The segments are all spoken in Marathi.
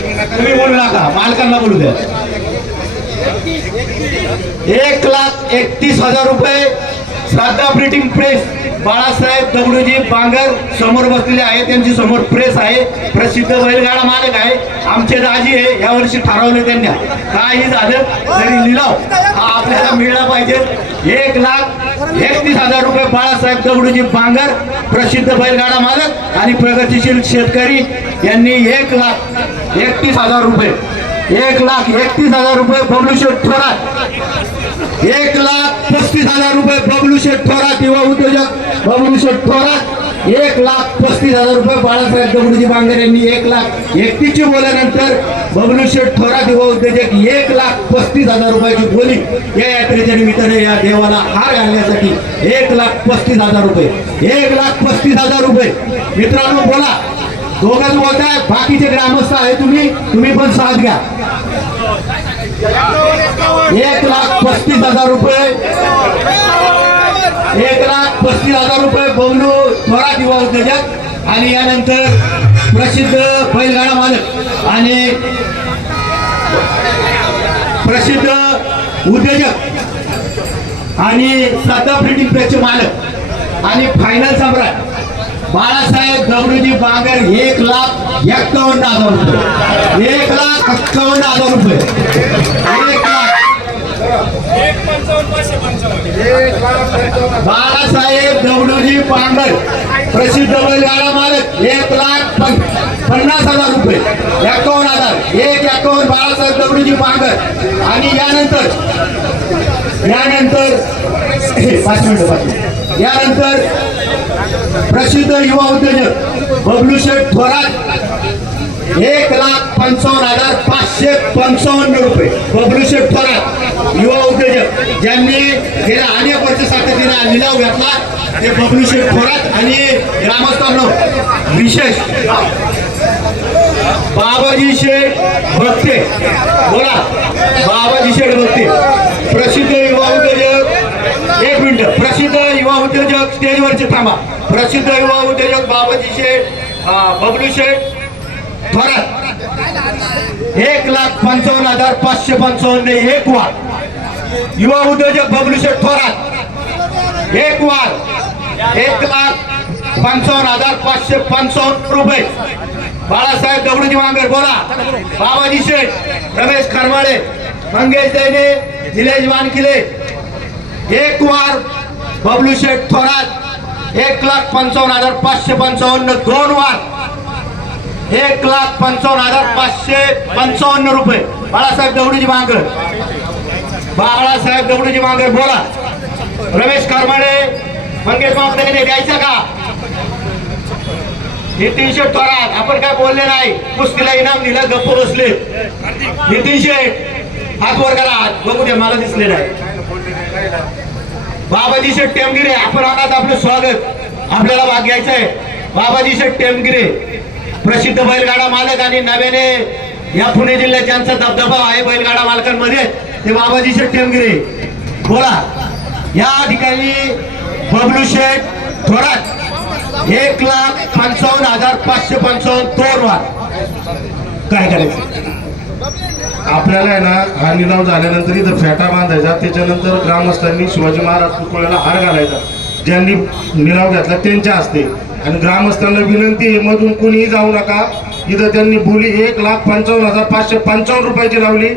तुम्ही बोलू नका, मालकांना बोलू द्या. 1,31,000 रुपये. श्रद्धा प्रिंटिंग प्रेस बाळासाहेब दगडूजी बांगर समोर बसलेले आहे, त्यांची समोर प्रेस आहे, प्रसिद्ध बैलगाडा मालक आहे, आमचे दाजी आहे. यावर्षी ठरवले त्यांनी काही झालं तरी लिलाव हा आपल्याला मिळला पाहिजे. 1,31,000 रुपये बाळासाहेब दगडूजी बांगर प्रसिद्ध बैलगाडा मालक आणि प्रगतिशील शेतकरी यांनी 1,31,000 रुपये. 1,31,000 रुपये बबलू शेठ थोरात. 1,35,000 रुपये बबलू शेठ थोरात युवा उद्योजक बबलू शेठ थोरात. 1,35,000 रुपये बाळासाहेब दगडूजी बांगर यांनी. 1,31,000 ची बोलल्यानंतर बबलू शेठ थोरात युवा उद्योजक 1,35,000 रुपयाची बोली या यात्रेच्या निमित्ताने या देवाला हार घालण्यासाठी 1,35,000 रुपये. 1,35,000 रुपये. मित्रांनो बोला, दोघंच बोलताय, बाकीचे ग्रामस्थ आहे, तुम्ही पण साथ घ्या. 1,35,000 रुपये. 1,35,000 रुपये बबलू थोरात युवा उद्योजक आणि यानंतर प्रसिद्ध बैलगाडा मालक आणि प्रसिद्ध उद्योजक आणि श्रद्धा प्रिंटिंग प्रेसचे मालक आणि फायनल सम्राट बाळासाहेब दगडूजी बांगर 1,51,000 रुपये. 1,51,000 रुपये. 1,00,000 बाळासाहेब दगडूजी बांगर प्रसिद्ध बैलगाडा मालक 1,50,000 रुपये. 51,000. 1,51,000 बाळासाहेब दगडूजी बांगर आणि यानंतर 5 मिनिटं यानंतर प्रसिद्ध युवा उद्योजक बबलू शेठ थोरात 1,55,555 रुपये. बबलू शेठ थोरात युवा उद्योजक ज्यांनी गेल्या अनेक वर्ष सातत्याने लिलाव घेतला ते बबलू शेठ थोरात आणि ग्रामस्थांना विशेष बाबाजी शेठ भक्ते. बोला, बाबाजी शेठ भक्ते प्रसिद्ध युवा उद्योजक. 1 मिनिट. प्रसिद्ध युवा उद्योजक स्टेजवरचे थांबा. प्रसिद्ध युवा उद्योजक बाबाजी शेठ बबलू शेठ थोरात 1,55,555. 1 वार. युवा उद्योजक बबलू शेठ थोरात 1 वार. 1,55,555 रुपये. बाळासाहेब दगडूजी बांगर. बोला, बाबाजी शेठ रमेश खरमाळे मंगेश दैने निलेश वानखिले. 1 वार बबलू शेठ थोरात 1,55,555. 2 वार 1,55,555 रुपये. बाळासाहेब दगडूजी बांगर. बाळासाहेब दगडूजी बांगर. बोला, रमेश खरमाळे मंगेश दैने द्यायचा का? नितीन शेठ थोरात. आपण काय बोलले नाही, कुस्तीला इनाम दिलं, गप्प बसले. नितीन शेठ हात वर करा, बघू द्या, मला दिसले नाही. बाबाजी शेठ टेमगिरे. आपण आलात, आपलं स्वागत, आपल्याला भाग घ्यायचा आहे. बाबाजी शेठ टेमगिरे प्रसिद्ध बैलगाडा मालक आणि नव्याने या पुणे जिल्ह्यात ज्यांचा दबदबा आहे बैलगाडा मालकांमध्ये ते बाबाजी शेठ टेमगिरे. बोला, या ठिकाणी बबलू शेठ थोरात 1,55,555. 2 वार. काय करायचं आपल्याला आहे ना, हा निलाव झाल्यानंतर इथं फेटा बांधायचा, त्याच्यानंतर ग्रामस्थांनी शिवाजी महाराज पुतळ्याला हार घालायचा. ज्यांनी निलाव घेतला त्यांच्या हस्ते. आणि ग्रामस्थांना विनंती आहे, मधून कोणीही जाऊ नका. इथं त्यांनी बोली 1,55,555 रुपयाची लावली.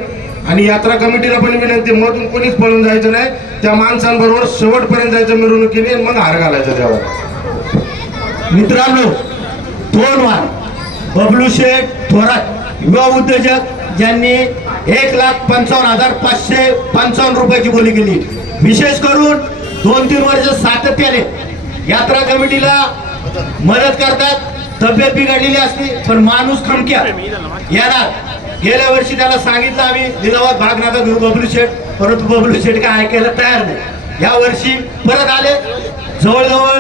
आणि यात्रा कमिटीला पण विनंती, मधून कोणीच पळून जायचं नाही. त्या माणसांबरोबर शेवटपर्यंत जायचं मिरवणुकीने, मग हार घालायचं देवा. मित्रांनो, 2 वार बबलू शेठ थोरात युवा उद्योजक ज्यांनी 1,55,555 रुपयाची बोली केली. विशेष करून 2-3 वर्ष सातत्याने यात्रा कमिटीला मदत करतात. तब्येत बिघडलेली असते पण माणूस खमक्या येणार. गेल्या वर्षी त्याला सांगितलं आम्ही लिलावात भाग नका घेऊ बबलू शेठ, परंतु बबलू शेठ काय ऐकायला तयार नाही. या वर्षी परत आले. जवळजवळ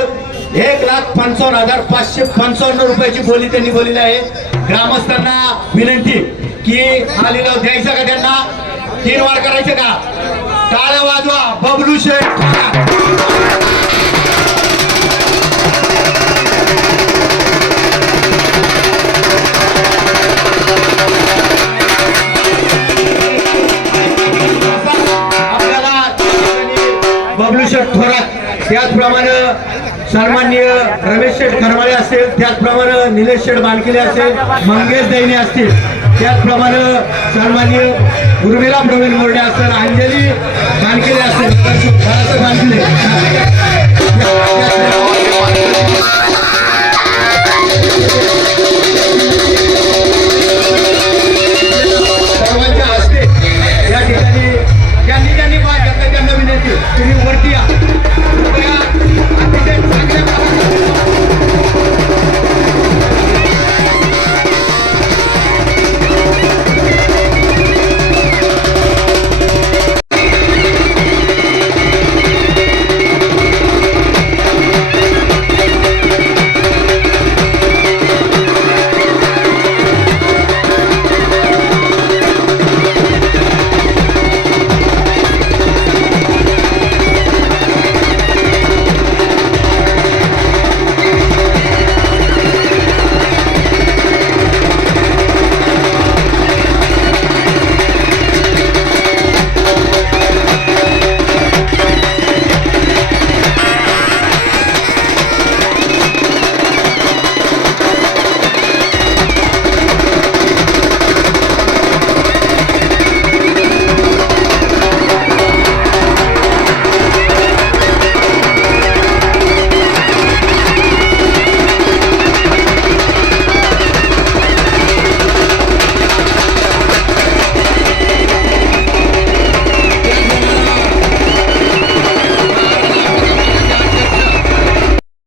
1,55,555 रुपयाची बोली त्यांनी बोललेली आहे. ग्रामस्थांना विनंती की हा लिलाव द्यायचा का, त्यांना 3 वार करायचे का? टाळ्या वाजवा बबलू शेठ. त्याचप्रमाणे सन्माननीय रमेश शेठ खरवाळे असतील, त्याचप्रमाणे निलेश शेठ बानकिले असेल, मंगेश दैने असतील, त्याचप्रमाणे सन्माननीय उर्मिला प्रवीण मोर्डे असतील, अंजली बानकिले असतील, बानकिले